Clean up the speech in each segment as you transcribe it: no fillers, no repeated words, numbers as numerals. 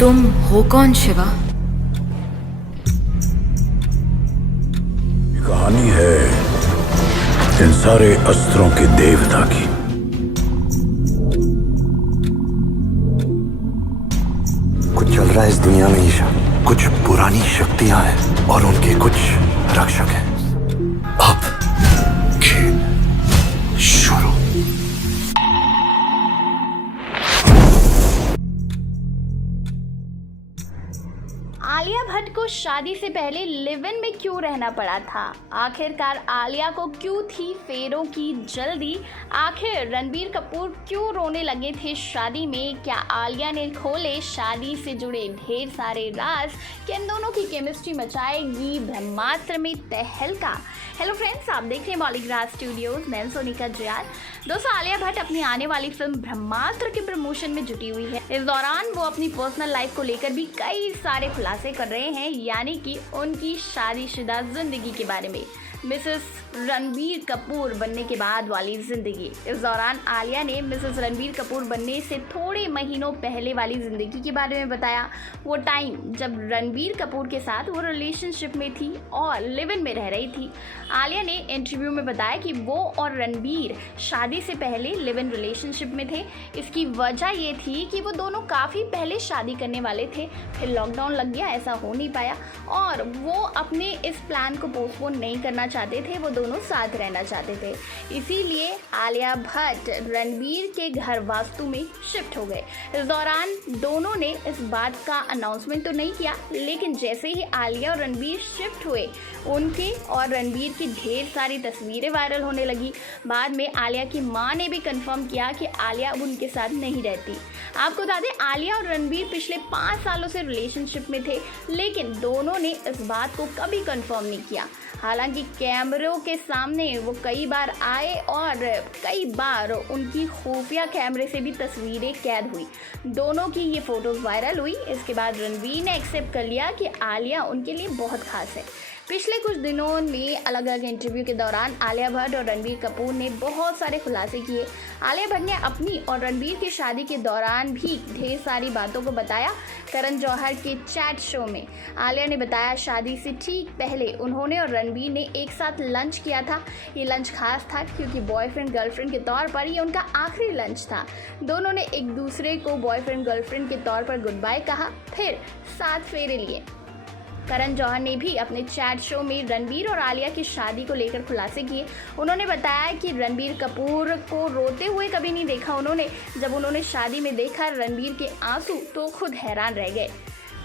तुम हो कौन शिवा? कहानी है इन सारे अस्त्रों के देवता की। कुछ चल रहा है इस दुनिया में ईशा। कुछ पुरानी शक्तियां हैं और उनके कुछ रक्षक हैं। अब खेल शुरू। आलिया भट्ट को शादी से पहले लिव इन में क्यों रहना पड़ा था? आखिरकार आलिया को क्यों थी फेरों की जल्दी? आखिर रणबीर कपूर क्यों रोने लगे थे शादी में? क्या आलिया ने खोले शादी से जुड़े ढेर सारे राज? किन दोनों की केमिस्ट्री मचाएगी ब्रह्मास्त्र में तहलका? हेलो फ्रेंड्स, आप देख रहे हैं बॉलीग्राज स्टूडियोज। मैं सोनिका जयाल। दोस्तों, आलिया भट्ट अपनी आने वाली फिल्म ब्रह्मास्त्र के प्रमोशन में जुटी हुई है। इस दौरान वो अपनी पर्सनल लाइफ को लेकर भी कई सारे खुलासे कर रहे हैं, यानी कि उनकी शादीशुदा जिंदगी के बारे में, मिसेस रणबीर कपूर बनने के बाद वाली जिंदगी। इस दौरान आलिया ने मिसेस रणबीर कपूर बनने से थोड़े महीनों पहले वाली जिंदगी के बारे में बताया। वो टाइम जब रणबीर कपूर के साथ वो रिलेशनशिप में थी और लिव इन में रह रही थी। आलिया ने इंटरव्यू में बताया कि वो और रणबीर शादी से पहले लिव इन रिलेशनशिप में थे। इसकी वजह ये थी कि वो दोनों काफ़ी पहले शादी करने वाले थे, फिर लॉकडाउन लग गया, ऐसा हो नहीं पाया और वो अपने इस प्लान को पोस्टपोन नहीं करना चाहते थे। वो दोनों साथ रहना चाहते थे, इसीलिए आलिया भट्ट रणबीर के घर वास्तु में शिफ्ट हो गए। इस दौरान दोनों ने इस बात का अनाउंसमेंट तो नहीं किया, लेकिन जैसे ही आलिया और रणबीर शिफ्ट हुए, उनके और रणबीर की ढेर सारी तस्वीरें वायरल होने लगी। बाद में आलिया की मां ने भी कंफर्म किया कि आलिया अब उनके साथ नहीं रहती। आपको बता दें, आलिया और रणबीर पिछले 5 सालों से रिलेशनशिप में थे, लेकिन दोनों ने इस बात को कभी कंफर्म नहीं किया। हालांकि कैमरों के सामने वो कई बार आए और कई बार उनकी खुफिया कैमरे से भी तस्वीरें कैद हुई। दोनों की ये फोटोज़ वायरल हुई। इसके बाद रणबीर ने एक्सेप्ट कर लिया कि आलिया उनके लिए बहुत खास है। पिछले कुछ दिनों में अलग अलग इंटरव्यू के दौरान आलिया भट्ट और रणबीर कपूर ने बहुत सारे खुलासे किए। आलिया भट्ट ने अपनी और रणबीर की शादी के दौरान भी ढेर सारी बातों को बताया। करण जौहर के चैट शो में आलिया ने बताया, शादी से ठीक पहले उन्होंने और रणबीर ने एक साथ लंच किया था। ये लंच खास था क्योंकि बॉयफ्रेंड गर्लफ्रेंड के तौर पर ये उनका आखिरी लंच था। दोनों ने एक दूसरे को बॉयफ्रेंड गर्लफ्रेंड के तौर पर गुड बाय कहा, फिर 7 फेरे लिए। करण जौहर ने भी अपने चैट शो में रणबीर और आलिया की शादी को लेकर खुलासे किए। उन्होंने बताया कि रणबीर कपूर को रोते हुए कभी नहीं देखा उन्होंने। जब उन्होंने शादी में देखा रणबीर के आंसू, तो खुद हैरान रह गए।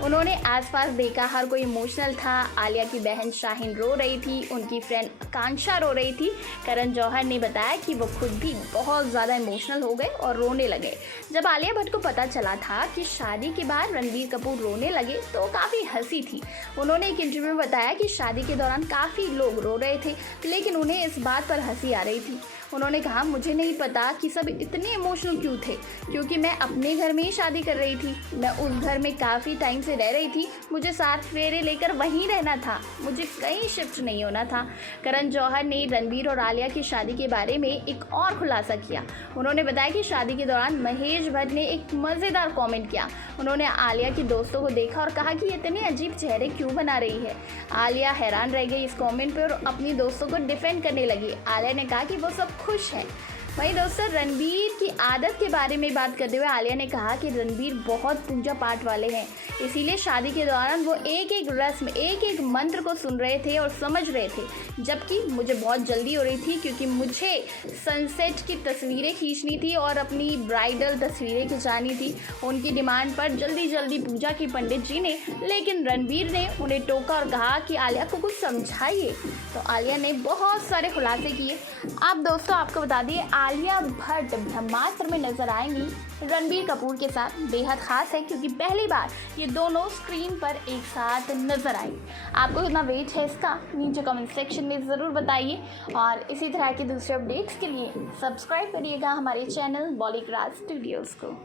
उन्होंने आसपास देखा, हर कोई इमोशनल था। आलिया की बहन शाहीन रो रही थी, उनकी फ्रेंड आकांक्षा रो रही थी। करण जौहर ने बताया कि वो खुद भी बहुत ज़्यादा इमोशनल हो गए और रोने लगे। जब आलिया भट्ट को पता चला था कि शादी के बाद रणबीर कपूर रोने लगे, तो काफ़ी हंसी थी। उन्होंने एक इंटरव्यू में बताया कि शादी के दौरान काफ़ी लोग रो रहे थे, लेकिन उन्हें इस बात पर हंसी आ रही थी। उन्होंने कहा, मुझे नहीं पता कि सब इतने इमोशनल क्यों थे, क्योंकि मैं अपने घर में ही शादी कर रही थी। मैं उस घर में काफ़ी टाइम से रह रही थी, मुझे 7 फेरे लेकर वहीं रहना था, मुझे कहीं शिफ्ट नहीं होना था। करण जौहर ने रणबीर और आलिया की शादी के बारे में एक और खुलासा किया। उन्होंने बताया कि शादी के दौरान महेश भट्ट ने एक मज़ेदार कॉमेंट किया। उन्होंने आलिया की दोस्तों को देखा और कहा कि इतने अजीब चेहरे क्यों बना रही है। आलिया हैरान रह गई इस कॉमेंट पर और अपनी दोस्तों को डिफेंड करने लगी। आलिया ने कहा कि वो सब खुश हैं। वहीं दोस्तों, रणबीर की आदत के बारे में बात करते हुए आलिया ने कहा कि रणबीर बहुत पूजा पाठ वाले हैं, इसीलिए शादी के दौरान वो एक एक रस्म, एक एक मंत्र को सुन रहे थे और समझ रहे थे। जबकि मुझे बहुत जल्दी हो रही थी, क्योंकि मुझे सनसेट की तस्वीरें खींचनी थी और अपनी ब्राइडल तस्वीरें खिंचानी थी। उनकी डिमांड पर जल्दी जल्दी पूजा की पंडित जी ने, लेकिन रणबीर ने उन्हें टोका और कहा कि आलिया को कुछ समझाइए। तो आलिया ने बहुत सारे खुलासे किए। अब दोस्तों, आपको बता दिए, आलिया भट्ट ब्रह्मास्त्र में नजर आएंगी रणबीर कपूर के साथ। बेहद खास है क्योंकि पहली बार ये दोनों स्क्रीन पर एक साथ नजर आई। आपको कितना वेट है इसका, नीचे कमेंट सेक्शन में ज़रूर बताइए और इसी तरह के दूसरे अपडेट्स के लिए सब्सक्राइब करिएगा हमारे चैनल बॉलीग्राज स्टूडियोज़ को।